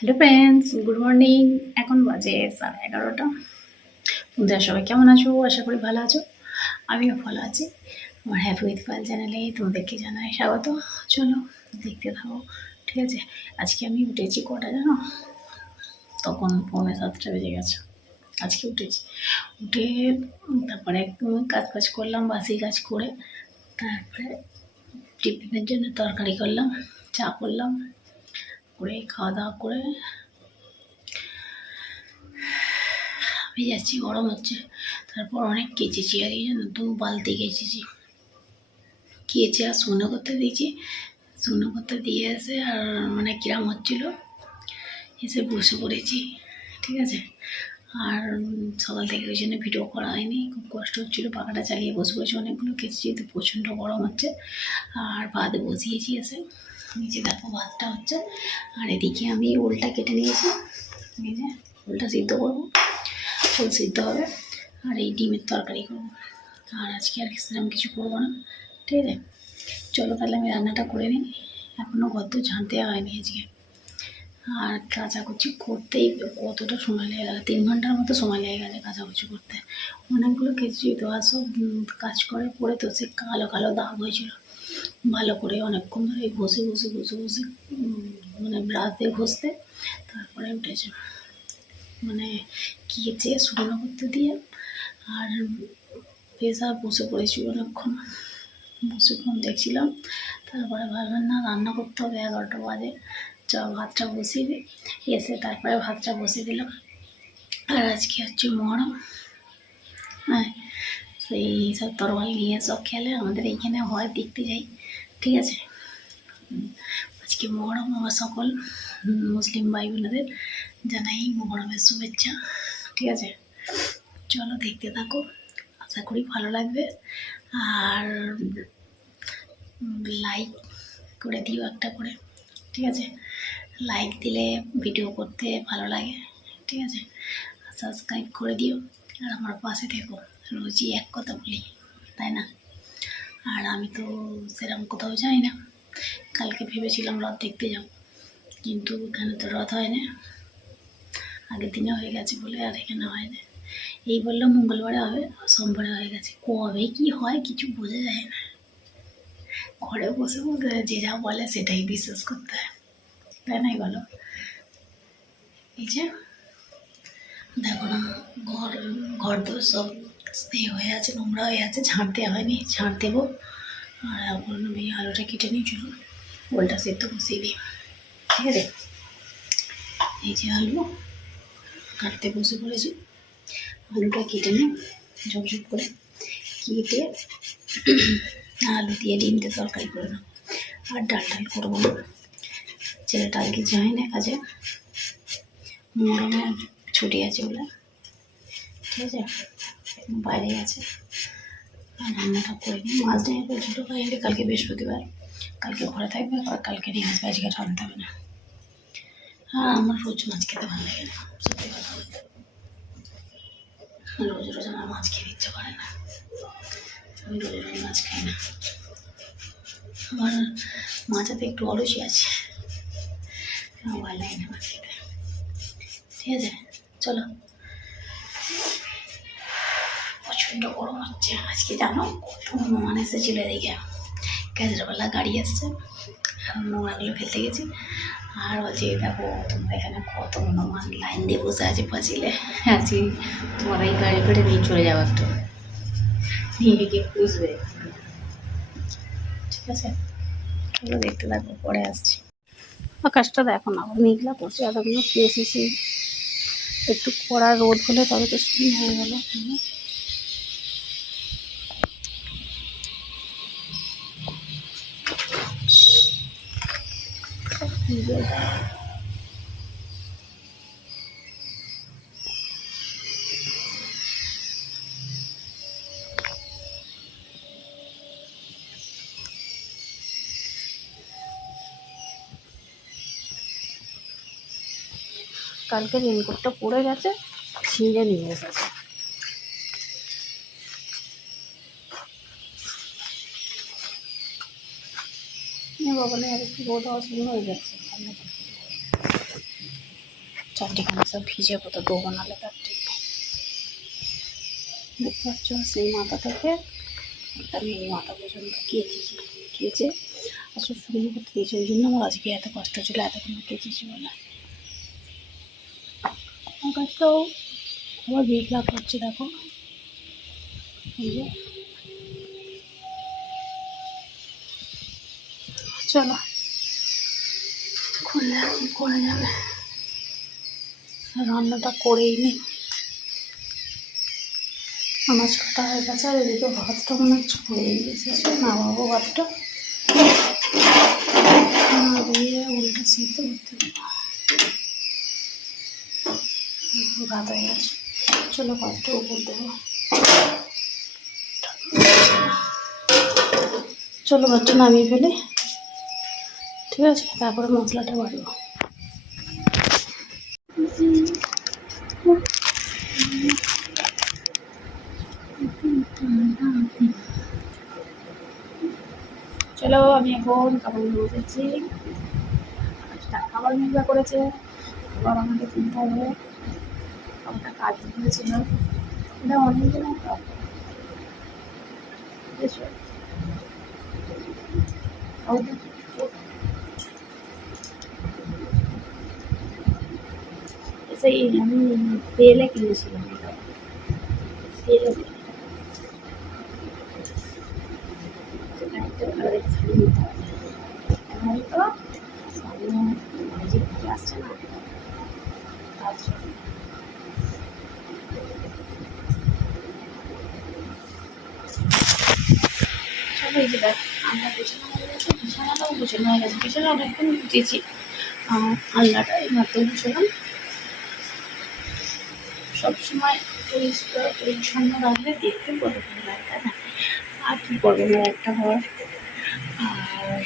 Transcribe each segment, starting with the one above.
Hello friends, good morning. এখন বাজে 11:30। তোমরা সবাই কেমন আছো? আশা করি ভালো আছো। আমিও ভালো আছি। আমার হ্যাপি উইথ পাল চ্যানেলে তোমাদেরকে জানাই স্বাগত। চলো দেখতে থাকো, ঠিক আছে। আজকে আমি উঠেছি কটা জানো? তখন 6:45 বেজে গেছে। আজকে উঠেছি, উঠে তারপরে একটু কাজ করলাম, বাসি কাজ করে তারপরে টিফিনের জন্য তরকারি করলাম, চা করলাম, করে খাওয়া দাওয়া করে যাচ্ছি। গরম হচ্ছে। তারপর অনেক কেচেছি, আর এই জন্য 2 বালতি কেচেছি। কেচে আর শুকনো করতে দিয়েছি। শুকনো করতে দিয়ে এসে আর মানে কিরাম হচ্ছিল, এসে বসে পড়েছি, ঠিক আছে। আর সকাল থেকে ওই জন্য ভিডিও করা হয়নি, খুব কষ্ট হচ্ছিলো। পাখাটা চালিয়ে বসে বসে অনেকগুলো কেচেছি, তো প্রচণ্ড গরম হচ্ছে। আর ভাত বসিয়েছি এসে, নিচে দেখো ভাতটা হচ্ছে। আর এদিকে আমি ওলটা কেটে নিয়েছি, এই যে ওলটা সিদ্ধ করবো, ওল সিদ্ধ হবে। আর এই ডিমের তরকারি করবো। আর আজকে আর সেরকম কিছু করবো না, ঠিক আছে। চলো তাহলে আমি রান্নাটা করে নিই। এখনও ঘর তো ঝাঁট দেওয়া হয়নি আজকে। আর কাচাকুচি করতেই কতটা সময় লেগে গেল, 3 ঘন্টার মতো সময় লেগে গেছে কাচাকুচি করতে। অনেকগুলো কেচেছি তো, আর সব কাজ করে পরে তো সে কালো কালো দাগ হয়েছিল। ভালো করে অনেকক্ষণ ধরে ঘষে মানে ব্রাশ দিয়ে ঘষতে তারপরে উঠেছে, মানে কেচে শুকনো করতে দিয়ে। আর বেশ আর বসে পড়েছি অনেকক্ষণ, বসে ফোন দেখছিলাম। তারপরে ভাবলাম না, রান্না করতে হবে, 11টা বাজে। ভাতটা বসিয়ে দিই, এসে তারপরে ভাতটা বসিয়ে দিলাম। আর আজকে হচ্ছে মহরম, হ্যাঁ, সেই সব তরকারি নিয়ে সব খেলে আমাদের এইখানে হয়, দেখতে যাই, ঠিক আছে। আজকে মহরম, আমার সকল মুসলিম ভাই বোনেদের জানাই মহরমের শুভেচ্ছা, ঠিক আছে। চলো দেখতে থাকো, আশা করি ভালো লাগবে। আর লাইক করে দিও একটা করে, ঠিক আছে। লাইক দিলে ভিডিও করতে ভালো লাগে, ঠিক আছে। সাবস্ক্রাইব করে দিও, আর আমার পাশে থেকো। রোজই এক কথা বলি, তাই না? আর আমি তো সেরকম কোথাও যাই না। কালকে ভেবেছিলাম রথ দেখতে যাব, কিন্তু এখানে তো রথ হয় না, আগের দিনে হয়ে গেছে বলে আর এখানে হয় না। এই বললো মঙ্গলবারে হবে, সোমবারে হয়ে গেছে। কবে কি হয় কিছু বোঝা যায় না। ঘরে বসে বসে যে যা বলে সেটাই বিশ্বাস করতে হয়, তাই নাই বলো? এই যে দেখো না, ঘর তো সব হয়ে আছে, নোংরা হয়ে আছে, ঝাঁট দেওয়া হয়নি, ঝাঁট দেবো। আর এখন আমি আলুটা কেটে নিই, চলো ওলটা সেদ্ধ বসিয়ে দিই, ঠিক আছে। এই যে আলু কাটতে বসে পড়েছি, আলুটা কেটে নিই ঝপঝপ করে, কেটে আলু দিয়ে ডিম দিয়ে তরকারি করে নাও। আর ডাল করবো না, ছেলেটা আজকে যায় না কাজে, মরমে ছুটি আছে বলে, ঠিক আছে, বাইরে আছে। আর রান্নাটা করে নিই। মাছ নিয়ে ছোটো খাইলে কালকে বৃহস্পতিবার, কালকে ঘরে থাকবে, আর কালকে নিয়ে আসবে, আজকে রাঁধতে হবে না। আর আমার রোজ মাছ খেতে ভালো লাগে না, সত্যি কথা বলতে। রোজ রোজ আমার মাছ খেতে ইচ্ছে করে না, আমি রোজ রোজ মাছ খাই না। আমার মাছাতে একটু অলসি আছে, আমার ভালো লাগে না মাছ খেতে, ঠিক আছে। চলো, প্রচণ্ড গরম হচ্ছে আজকে, জানো কত মেহমান এসেছিল এদিকে। গ্যাসেরওয়ালা গাড়ি আসছে, নোংরাগুলো ফেলতে গেছি। আর বলছি দেখো তোমরা এখানে কত মেহমান লাইন দিয়ে বসে আছে পাঁচিলে, আজকে তোমার এই গাড়ি করে নিয়ে চলে যাবো, একটু নিয়ে গিয়ে পুষবে, ঠিক আছে। এগুলো দেখতে লাগবে, পরে আসছি। আকাশটা দেখো না, মেঘলা করছে, এতগুলো এসেছি। একটু কড়া রোদ হলে তবে তো শুকনো হয়ে গেল। কালকে রেনকোটটা পড়ে গেছে, ছিঁড়ে নিয়ে এসেছে। বাবা না, আর একটু রোদ হওয়া শুরু হয়ে যাচ্ছে। চারটিখানে সব ভিজে কোথাও ডো বানালে তার ঠিক নেই। দেখতে পাচ্ছ সেই মাথা থেকে আমি এই মাথা পর্যন্ত কেচে আসলে শুরু করতে দিয়েছি, ওই জন্য আমার আজকে এত কষ্ট ছিল, এতক্ষণ কেচেছি বলে। আকাশটাও আমার মেঘলা করছে, দেখো এই যে। চলো খুললে আর কি করা যাবে, রান্নাটা করেই নি। মাছ কাটা হয়ে গেছে, আর এদিকে ভাতটা মনে হচ্ছে হয়ে গেছে, না বাবু ভাতটা না দিয়ে উল্টে সিদ্ধ করতে ভাত হয়ে গেছে। চলো ভাতটা উপর দেবো, চলো ভাতটা নামিয়ে ফেলে, ঠিক আছে, তারপরে মশলাটা বাড়বো। চলো আমি এখন খাবার নিয়ে বসেছি, খাবার নিয়ে করেছে, এবার আমাকে চিন্তা হবে খাবারটা কাজ করেছিল, এটা অনেক দিনের কাজ, বুঝেছো? সেই আমি তেলে কিনেছিলাম, তেলে হয়তো সামনে আসছে না, চলো এই যে দেখ আমরা বিছানা হয়ে গেছে, বিছানাটাও গুছানো হয়ে গেছে, বিছানা অনেকক্ষণ গুছিয়েছি, আলনাটা এই মাত্র গুছালাম। সবসময় পরিষ্কার পরিচ্ছন্ন রাখলে দেখতে কত ভালো লাগে, তাই না? আর কী করবো না, একটা ঘর আর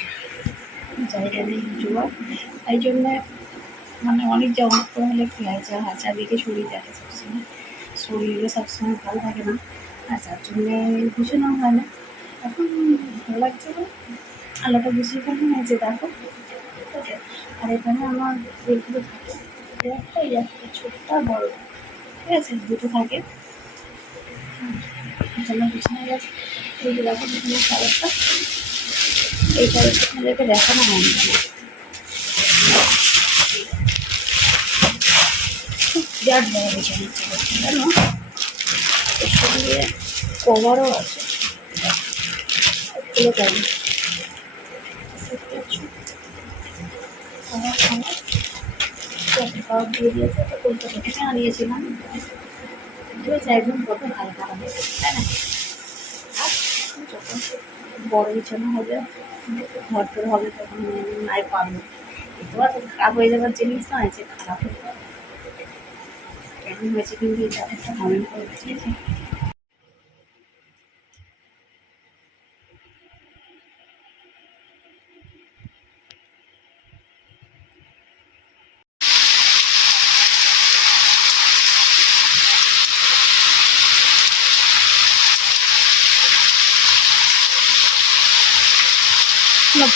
জায়গা নেই জোয়ার, তাই জন্যে মানে অনেক জামা কাপড় হলে কী হয়, যা চারদিকে ছড়িয়ে থাকে সবসময়, শরীরে সবসময় ভালো থাকে না, আর যার জন্যে গুছানো হয় না। এখন ভালো লাগছে না, আলাদা গুছিয়ে ফেলে নিয়েছে দেখো, ঠিক আছে। আর এখানে আমার এগুলো থাকে, একটা এই একটা ছোটটা বড়, ঠিক আছে, দুটো থাকে। বিছানা বিছানায় গেছে, এই যে দেখো বিছানার কালারটা, এই কালারটা আপনাদেরকে দেখানো হয়নি, বিরাট বড় বিছানার কালারটা, জানো এর সঙ্গে কভারও আছে, খুলে যাবে কভার দিয়ে দিয়েছে, তো কলকাতা থেকে আনিয়েছিলাম, ঠিক আছে, একদম কত হালকা হবে, তাই না? আর যখন বড় বিছানা হবে, ঘর তোর হবে, তখন নাই পারবো, এতো আর খারাপ হয়ে যাবার জিনিস নয় যে খারাপ হয়ে যাবে, কেমন হয়েছে কিন্তু এটা একটা কমেন্ট করে, ঠিক আছে।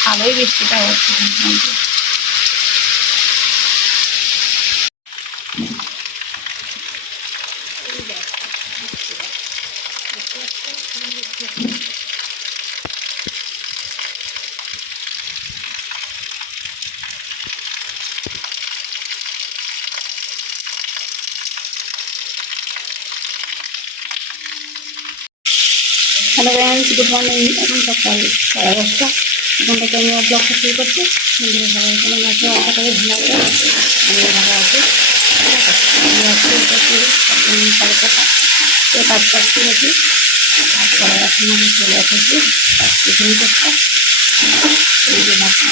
ভালোই বৃষ্টিটা হচ্ছে, হ্যালো ফ্রেন্ডস, গুড মর্নিং। এখন সকাল 10:30, এখন থেকে আমি ব্লগটা শুরু করছি। বন্ধুরা সবাই কেমন আছে? আশা করি ভালো আছে, আমি ভালো আছি, ঠিক আছে। আমি আজকে এটা কি 4:30 কাজ কাজ করেছি, তারপরে এখন আমি চলে এসেছি টিফিন করতে, এই যে ভাবছি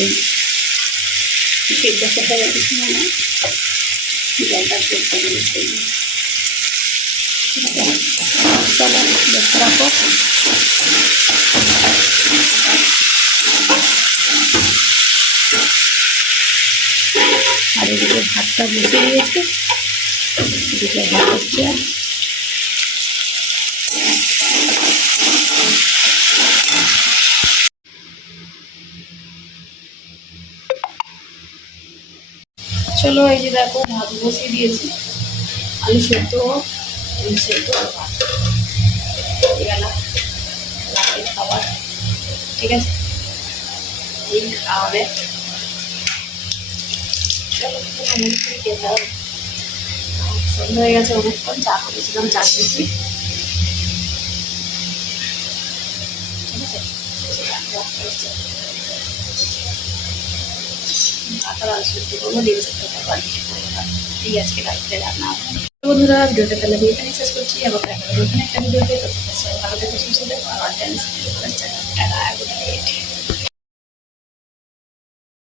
এই সিদ্ধ করতে গেছি, মানে জলটা করতে গেছি, চলো দেখতে রাখো। আর এদিকে ভাতটা বসে দিয়েছি, এদিকে ভাত হচ্ছে, চলো এই যে দেখো ভাত বসিয়ে দিয়েছি, আলু সেদ্ধ, ডিম সেদ্ধ আর ভাত হয়ে গেল রাতের খাবার। ঠিক আছে, এই খাওয়াবে। চলো খেতে হবে, সন্ধ্যা হয়ে গেছে অনেকক্ষণ, চা করেছিলাম, চা খেয়েছি। ঠিক আছে, ভাত আর আলু সেদ্ধ করবো, ডিম সেদ্ধ করবো, আর কিছু করবো না। এই আজকে রাত্রে রান্না হবে। বন্ধুরা ভিডিওটা তাহলে আমি এখানে শেষ করছি, আবার দেখা হবে নতুন একটা ভিডিওতে। ভালো থেকে সুস্থ দেখো আর